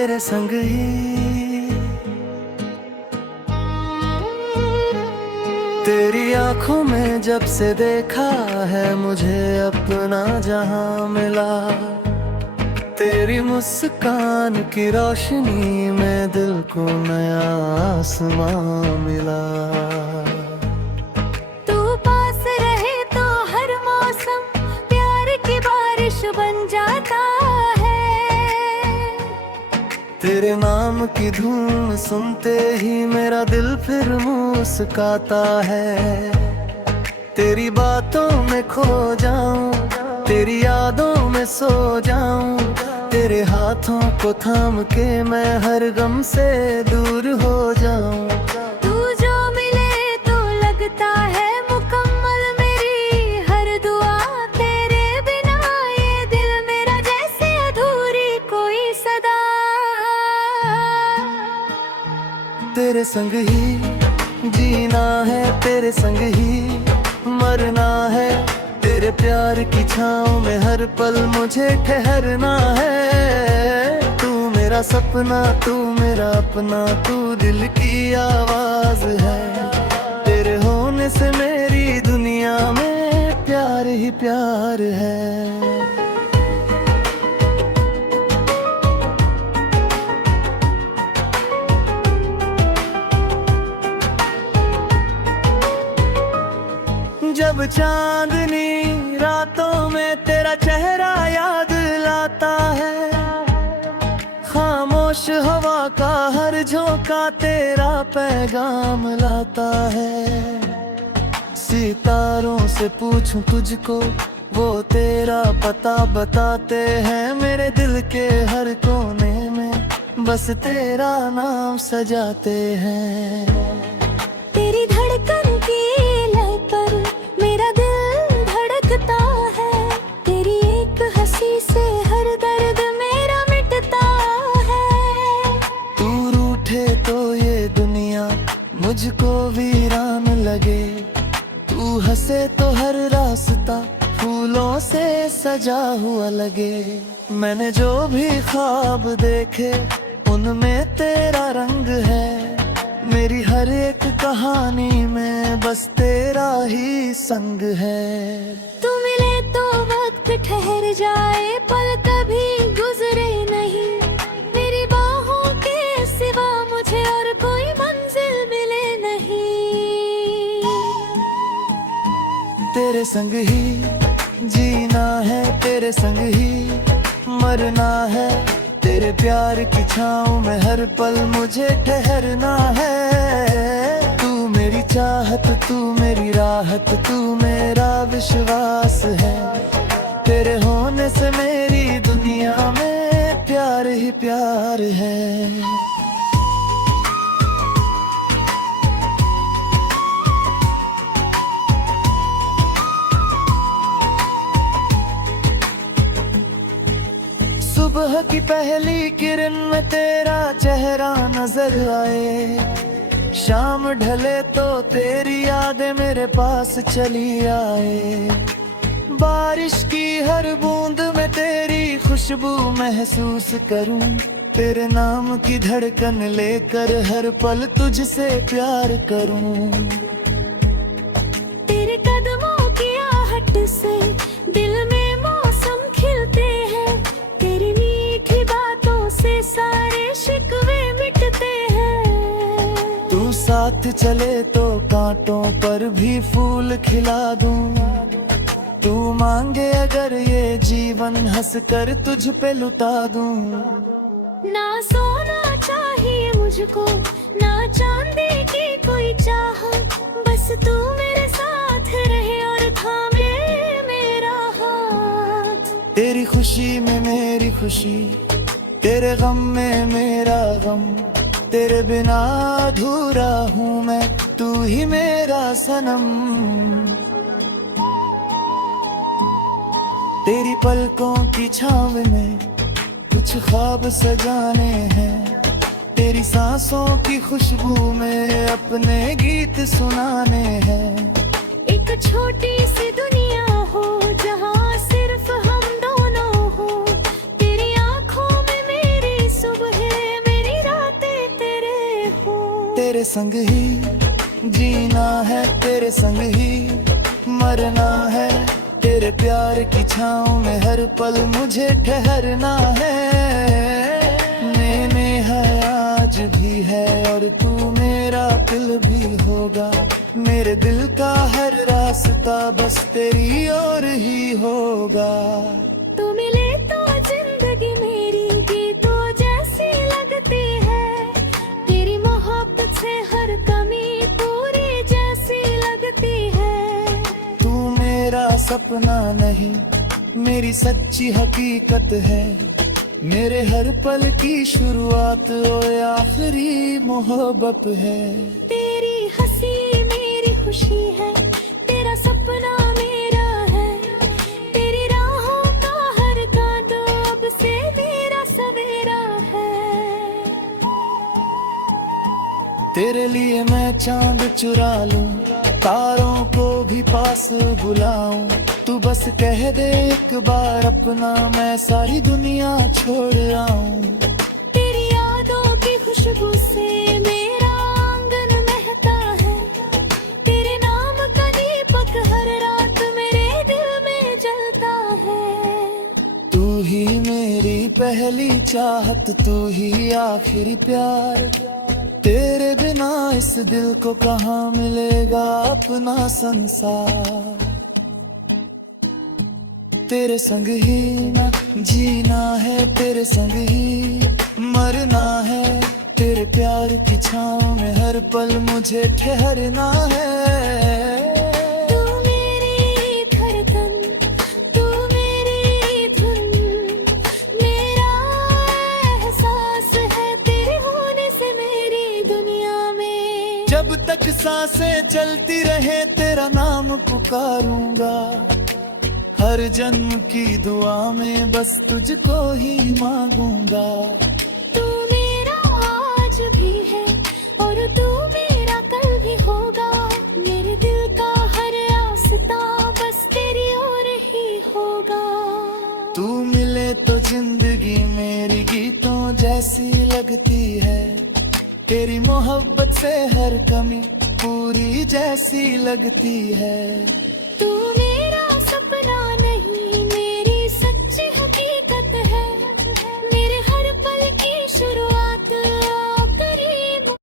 तेरे संग ही, तेरी आंखों में जब से देखा है मुझे अपना जहां मिला। तेरी मुस्कान की रोशनी में दिल को नया आसमां मिला। तू पास रहे तो हर मौसम प्यार की बारिश बन जाता है। तेरे नाम की धूम सुनते ही मेरा दिल फिर मुस्काता है। तेरी बातों में खो जाऊं, तेरी यादों में सो जाऊं, तेरे हाथों को थाम के मैं हर गम से दूर हो जाऊं। तू जो मिले तो लगता है मुकम्मल मेरी हर दुआ। तेरे बिना ये दिल मेरा जैसे अधूरी कोई सदा। तेरे संग ही जीना है, तेरे संग ही मरना है। तेरे प्यार की छाँव में हर पल मुझे ठहरना है। तू मेरा सपना, तू मेरा अपना, तू दिल की आवाज है। तेरे होने से मेरी दुनिया में प्यार ही प्यार है। जब चांदनी रातों में तेरा चेहरा याद लाता है, खामोश हवा का हर झोंका तेरा पैगाम लाता है। सितारों से पूछूं तुझको वो तेरा पता बताते हैं। मेरे दिल के हर कोने में बस तेरा नाम सजाते हैं। तेरी धड़कन की लय पर मेरा दिल धड़कता है। तेरी एक हंसी से हर दर्द मेरा मिटता है। तू रूठे तो ये दुनिया मुझको वीरान लगे। तू हंसे तो हर रास्ता फूलों से सजा हुआ लगे। मैंने जो भी ख्वाब देखे उनमें तेरा रंग है। मेरी हर एक कहानी में बस तेरा ही संग है। तू मिले तो वक्त ठहर जाए, पल कभी गुजरे नहीं। मेरी बाहों के सिवा मुझे और कोई मंजिल मिले नहीं। तेरे संग ही जीना है, तेरे संग ही मरना है। तेरे प्यार की छाँव में हर पल मुझे ठहरना है। तू मेरी चाहत, तू मेरी राहत, तू मेरा विश्वास है। तेरे होने से मेरी दुनिया में प्यार ही प्यार है। सुबह की पहली किरण में तेरा चेहरा नजर आए। शाम ढले तो तेरी यादें मेरे पास चली आए। बारिश की हर बूंद में तेरी खुशबू महसूस करूं। तेरे नाम की धड़कन लेकर हर पल तुझसे प्यार करूं। तेरे कदमों की आहट से दिल में मौसम खिलते हैं। तेरी मीठी बातों से सारे शिकवे मिटते हैं। तू साथ चले तो कांटों पर भी फूल खिला दूं। तू मांगे अगर ये जीवन हंस कर तुझ पे लुटा दूं। ना सोना चाहिए मुझको, ना चांदी की कोई चाहत। बस तू मेरे साथ रहे और थामे मेरा हाथ। तेरी खुशी में मेरी खुशी, तेरे गम में मेरा गम। तेरे बिना अधूरा हूँ मैं, तू ही मेरा सनम। तेरी पलकों की छाँव में कुछ ख्वाब सजाने हैं। तेरी सांसों की खुशबू में अपने गीत सुनाने हैं। एक छोटी सी दुनिया हो जहाँ सिर्फ हम दोनों हो। तेरी आंखों में मेरी सुबह तेरे संग ही जीना है, तेरे संग ही मरना है, तेरे प्यार की छाँव में हर पल मुझे ठहरना है। मैंने है आज भी है और तू मेरा दिल भी होगा, मेरे दिल का हर रास्ता बस तेरी ओर ही होगा। तू मिले तो जिंदगी मेरी गीतों जैसी लगती है, तेरी मोहब्बत से हर कमी पूरी जैसी लगती है। तू मेरा सपना नहीं, मेरी सच्ची हकीकत है, मेरे हर पल की शुरुआत और आखिरी मोहब्बत है। तेरी हंसी मेरी खुशी है, तेरा सपना मेरा है, तेरी राहों का हर कांटो अब से मेरा सवेरा है। तेरे लिए मैं चांद चुरा लूं, तारों को भी पास बुलाऊं, तू बस कह दे एक बार अपना, मैं सारी दुनिया छोड़ आऊं। तेरी यादों की खुशबू से मेरा आंगन महकता है, तेरे नाम का दीपक हर रात मेरे दिल में जलता है। तू ही मेरी पहली चाहत, तू ही आखिरी प्यार, तेरे बिना इस दिल को कहाँ मिलेगा अपना संसार। तेरे संग ही ना जीना है, तेरे संग ही मरना है, तेरे प्यार की छाँव में हर पल मुझे ठहरना है। तू मेरी धड़कन, तू मेरी धुन, मेरा एहसास है तेरे होने से मेरी दुनिया में। जब तक सांसें चलती रहे तेरा नाम पुकारूंगा, हर जन्म की दुआ में बस तुझको ही मांगूंगा। तू मेरा आज भी है और तू मेरा कल भी होगा, मेरे दिल का हर रास्ता बस तेरी ओर ही होगा। तू मिले तो जिंदगी मेरी गीतों जैसी लगती है, तेरी मोहब्बत से हर कमी पूरी जैसी लगती है। तू